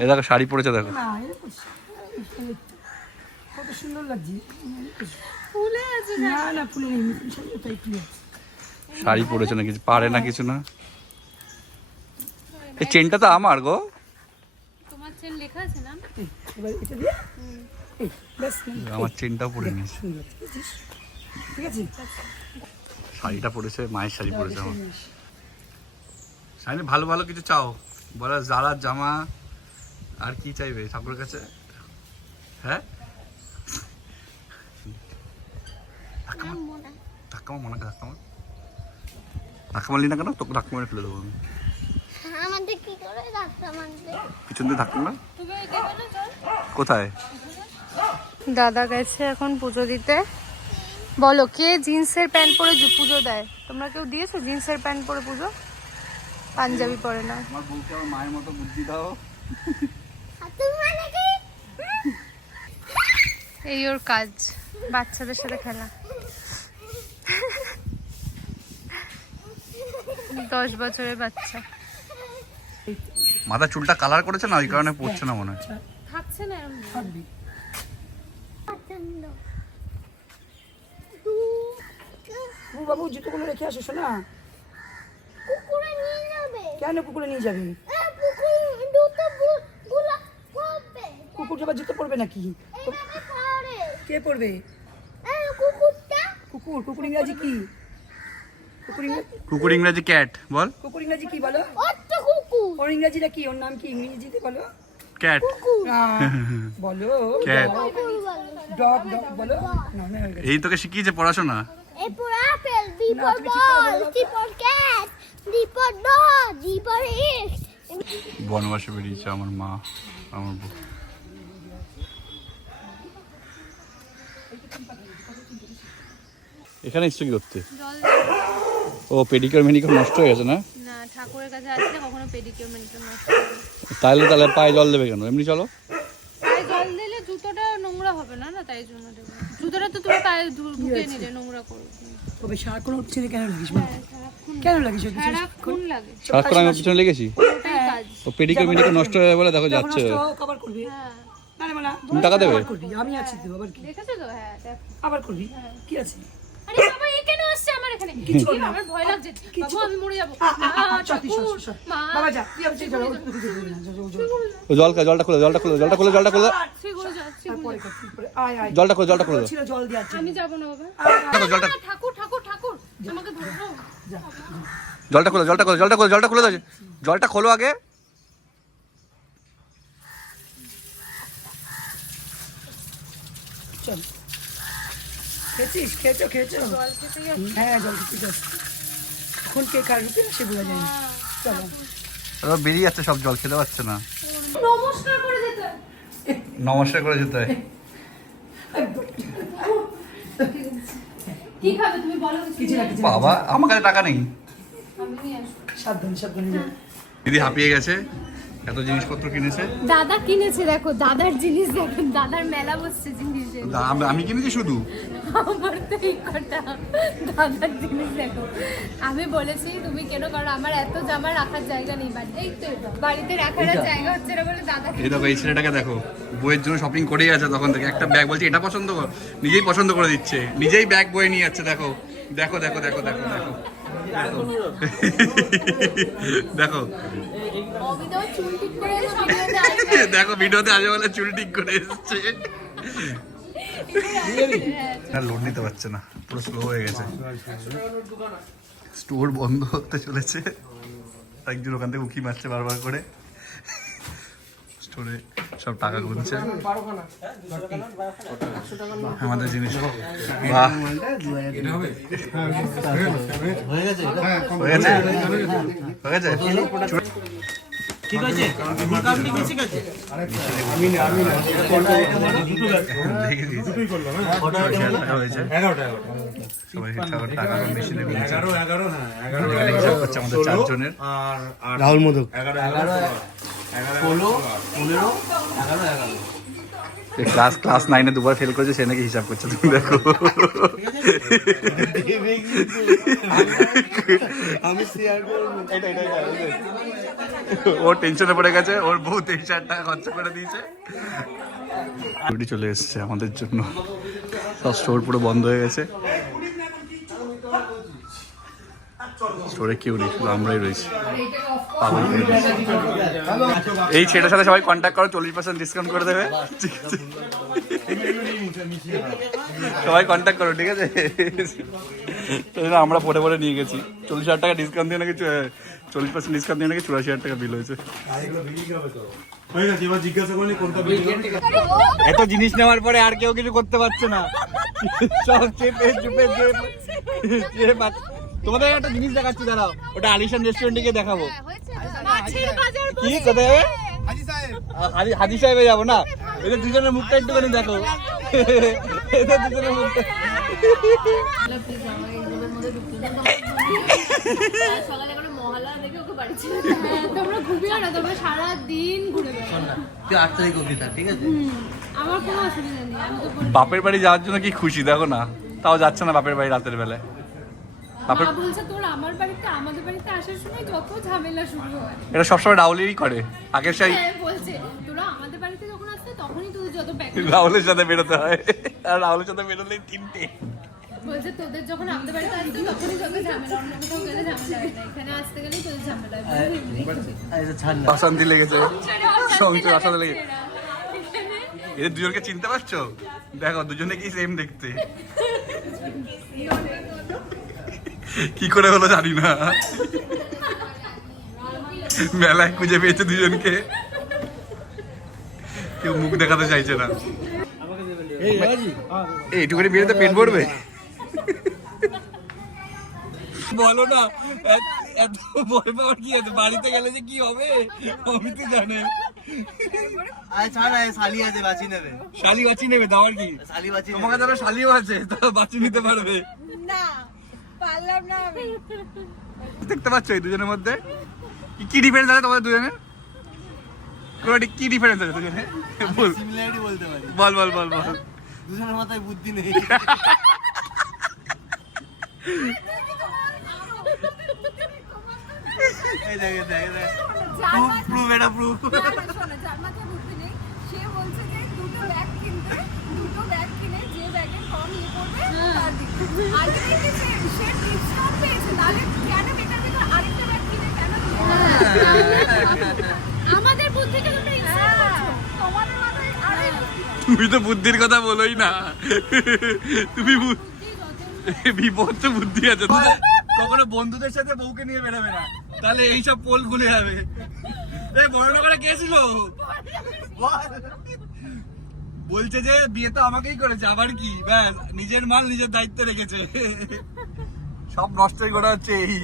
এ দেখো শাড়ি পরেছে দেখো। না এরকম কত সুন্দর লাগছে। ফুলে আছে না না ফুলে নেই, মিথুন শাড়ি তাই ফুলে আছে। শাড়ি পরেছে না কিছু পারে না কিছু না। এই চেনটা তো আমার গো। তোমার চেন লেখা আছে না? এবার এটা দিয়ে এই ব্যাস আমার চেনটাও পরে নিয়েছে। সুন্দর, ঠিক আছে। শাড়িটা পরেছে, মায়ের শাড়ি পরেছে আমার। শাড়ি ভালো ভালো কিছু চাও বলো, জারার জামা আর কি চাইবে ঠাকুরের কাছে? হ্যাঁ ধাক্কা মার ধাক্কা মারলি না কেন? তোকে ধাক্কা মেরে ফেলে দেবো আমি। আমাদের কি করে ধাক্কা মারবে? পিছন দিয়ে ধাক্কা না। কোথায়? দাদা গেছে এখন পুজো দিতে। বলো, কে জিন্সের প্যান্ট পরে পুজো দেয়? তোমরা কেউ দিয়েছো জিন্সের প্যান্ট পরে পুজো? পাঞ্জাবি পরে না। আমার বউকে আমার মায়ের মতো বুদ্ধি দাও। তুমি মানে কি? এই ওর কাজ, বাচ্চাদের সাথে খেলা। 10 বছরের বাচ্চা। মাথা চুলটা কালার করেছে না, ওই কারণে পড়ছে না মনে হয়। থাকছে না এরকম। থাকবি। পছন্দ। ও বাবু জুতোগুলো রেখে আসো শোনা। কুকুরে নিয়ে যাবে। কেন কুকুরে নিয়ে যাবে? কুকুর দুটো গুলা পড়বে। কুকুর আবার জুতো পরবে নাকি? এইভাবে করে। কে পরবে? কুকুরটা। কুকুর ইংরাজি কি? কুকুর ইংরেজি ক্যাট বল। কুকুর ইংরাজি কি বলো? ওটা কুকুর। ওর ইংরাজিটা কি? ওর নাম কি ইংরেজিতে বলো? ক্যাট। বলো ক্যাট। ডগ বলো। না না হয়ে গেছে। এই তোকে শিখিয়েছে পড়াশোনা। এরপর আপেল, বি না, ফর তুমি ঠিক করে বল, বলো। C for cat, D for dog, E for eat. বনবাসে বেরিয়েছে আমার মা আমার বউ। এখানে এসছো কি করতে? জল ও পেডিকিউর ম্যানিকিউর নষ্ট হয়ে গেছে না? না, ঠাকুরের কাছে আসলে কখনো পেডিকিউর ম্যানিকিউর নষ্ট হয় না। তাহলে পায়ে জল দেবে কেন? এমনি চলো। পায়ে জল দিলে জুতোটা নোংরা হবে না, তাই জন্য দেবো। জুতোটা তো তুমি পায়ে ঢুকে নিলে নোংরা করবে। তবে সারাক্ষণ ওর ছেলে কেন লাগিস? সারাক্ষণ কেন লাগিস ওর পিছনে? সারাক্ষণ লাগে, সারাক্ষণ আমি ওর পিছনে লেগেছি। ওটাই কাজ। ও পেডিকিউর ম্যানিকিউর নষ্ট হয়ে বলে দেখো যাচ্ছে। কভার করবি। হ্যাঁ, না না তুমি টাকা দেবে? কভার করবি, আমি আছি তো। আবার কি? দেখেছো তো? হ্যাঁ, দেখো। আবার করবি কি আছে? আরে বাবা, এ কেন আসছে আমার এখানে? কিছু কি, না। আমার ভয় লাগছে। বাবু, আমি মরে যাবো। সত্যি ঠাকুর, মা। বাবা যা তুই আমি চলো। ও জলটা খুলে জলটা খুলে তুই ঘুরে যা, তুই ঘুরে যা। আয় আয় জলটা খুলে দাও। ছিল জল দিয়ে আছে। আমি যাবো না বাবা। দেখো জলটা ঠাকুর ঠাকুর ঠাকুর, আমাকে ধরো। জলটা খুলে দাও। জলটা খোলো আগে। চল খেয়েছো জল খেতে গেছে। হ্যাঁ জল খেতে এখন কে কার রূপে সে বোঝা যায় না। চলো ওরা বেরিয়ে যাচ্ছে সব, জল খেতে পারছে না। নমস্কার করে যেতে। নমস্কার করে যেতে হয়। কি খাবে তুমি বলো? কিছু না বাবা আমার কাছে টাকা নেই। আমি নিয়ে আসবো। সাবধানে যাও। দিদি হাঁপিয়ে গেছে, এত জিনিসপত্র কিনেছে। দাদা কিনেছে, দেখো দাদার জিনিস, দেখেন দাদার মেলা বসছে জিনিসের। আমি কিনেছি শুধু। আমার তো এই কটা দাদার জিনিস দেখো। আমি বলেছি তুমি কেন, কারণ আমার এত জামা রাখার জায়গা নেই বাড়িতে। এই তো বাড়িতে রাখার আর জায়গা হচ্ছে না বলে দাদা। এই দেখো এই ছেলেটাকে দেখো, বইয়ের জন্য শপিং করেই আছে তখন থেকে। একটা ব্যাগ বলছি এটা পছন্দ কর, নিজেই পছন্দ করে দিচ্ছে, নিজেই ব্যাগ বয়ে নিয়ে যাচ্ছে। দেখো দেখো দেখো দেখো দেখো দেখো দেখো অবিদাও চুল ঠিক করে ভিডিওতে আসবে। দেখো ভিডিওতে আসবে বলে চুল ঠিক করে এসছে। লোড নিতে পারছে না, পুরো স্লো হয়ে গেছে। স্টোর বন্ধ হতে চলেছে, একজন ওখান থেকে উকি মারছে বারবার করে। স্টোরে সব টাকা গুনছে আমাদের জিনিস। বাহ হয়ে গেছে ঠিক আছে মোটামুটি বেশি গেছে হয়েছে 11টা সবাই টাকা মেশিনে গুনছে। 11 হ্যাঁ 11 হিসাব করছে আমাদের 4 জনের। আর রাহুল মোদক 11 16 15 11 11 ক্লাস 9-এ দুবার ফেল করেছে, সে নাকি হিসাব করছে, তুমি দেখো। আমি শেয়ার করবো। ও টেনশনে পড়ে গেছে, ওর বউ 3,000 টাকা খরচা করে দিয়েছে। ডিউটি চলে এসছে আমাদের জন্য, সব স্টোর পুরো বন্ধ হয়ে গেছে, স্টোরে কেউ নেই, শুধু আমরাই রয়েছি। পাগল করে দিয়েছে। এই ছেলেটার সাথে সবাই কন্ট্যাক্ট করো, 40% ডিসকাউন্ট করে দেবে, ঠিক আছে? সবাই কন্ট্যাক্ট করো, ঠিক আছে? আমরা পরে পরে নিয়ে গেছি, 40,000 টাকা ডিসকাউন্ট দিয়ে নাকি 40% ডিসকাউন্ট দিয়ে নাকি 84,000 টাকা বিল হয়েছে। হয়ে গেছে, এবার জিজ্ঞাসা করলি কোনটা বিক্রি করবি? এত জিনিস নেওয়ার পরে আর কেউ কিছু করতে পারছে না, সব চেপে চুপে তোমাদের একটা জিনিস দেখাচ্ছি, দাঁড়াও, ওটা আলিশান রেস্টুরেন্টে গিয়ে দেখাবো। কি কোথায় হাজি সাহেবে যাবো না? এদের দুজনের মুখটা একটুখানি দেখো, এদের দুজনের মুখটা। সকালে কোনো মহল্লা দেখে ওকে বাড়ি ছিল, তোমরা ঘুমিও না, তোমরা সারাদিন ঘুরে বেড়াও। তুই 8 তারিখ অবধি থাক, ঠিক আছে? আমার কোনো অসুবিধা নেই, আমি তো বাপের বাড়ি যাওয়ার জন্য কি খুশি দেখো না, তাও যাচ্ছে না বাপের বাড়ি রাতের বেলায়। মা বলছে তোর আমার বাড়িতে আমাদের বাড়িতে আসার সময় যত ঝামেলা শুরু হয়। এটা সবসময় রাহুলেরই করে, আগের সেই হ্যাঁ, বলছে তোরা আমাদের বাড়িতে যখন আসতে তখনই তোদের যত ব্যাগ, রাহুলের সাথে বেরোতে হয়, আর রাহুলের সাথে বেরোলেই 3টে। বলছে তোদের যখন আমাদের বাড়িতে আসতে তখনই যত ঝামেলা, অন্য কোথাও গেলে ঝামেলা হয় না, এখানে আসতে গেলেই তোদের ঝামেলা হয়। অশান্তি লেগেছে, সংসার অশান্তি লেগেছে। এদের দুজনকে চিনতে পারছো? দেখো দুজনে কি সেম দেখতে, কি করে হলো জানি না, মেলায় খুঁজে পেয়েছে দুজনকে, কেউ মুখ দেখাতে চাইছে না। এইটুকুনি বিয়েতে পেট ভরবে? বলো না, এত ভয় পাওয়ার কি আছে, বাড়িতে গেলে যে কি হবে আমি তো জানে। শালি আছে, বাঁচি নেবে। শালি বাঁচি নেবে, দাও আর কি, শালি বাঁচি তোমাকে যারা শালিও আছে তারা বাঁচি নিতে পারবে। না পারলাম না আমি। দেখতে পাচ্ছ এই দুজনের মধ্যে কি ডিফারেন্স আছে তোমাদের দুজনের? কি ডিফারেন্স আছে দুজনে? বল, সিমিলারিটি বলতে পারি। বল বল বল বল। দুজনের মাথায় বুদ্ধি নেই। এই দেখ দেখ দেখ, প্রুফ এটা প্রুফ। যার মাথায় বুদ্ধি নেই সে বলছে যে দুটো ব্যাগ কিনে যে ব্যাগের কম ইয়ে করবে তার দিকে। আলটিমেটলি সে ডিসকাউন্ট পেয়েছে, তাহলে কেন বেকার বেকার আরেকটা ব্যাগ কিনে কেন দিবে? আমাদের বুদ্ধিকে তোমরা ইনসাল্ট করছো, তোমাদের মাথায় আরে তুমি তো বুদ্ধির কথা বলোই না, তুমি বিপদ তো বুদ্ধি আছে। কখনো বন্ধুদের সাথে বউকে নিয়ে বেরোবে না, তাহলে এইসব পোল ভুলে যাবে। এই বড়নগরে কে ছিল? বলছে যে বিয়ে তো আমাকেই করেছে, আবার কি, ব্যাস নিজের মাল নিজের দায়িত্বে রেখেছে। সব নষ্টই করা হচ্ছে এই।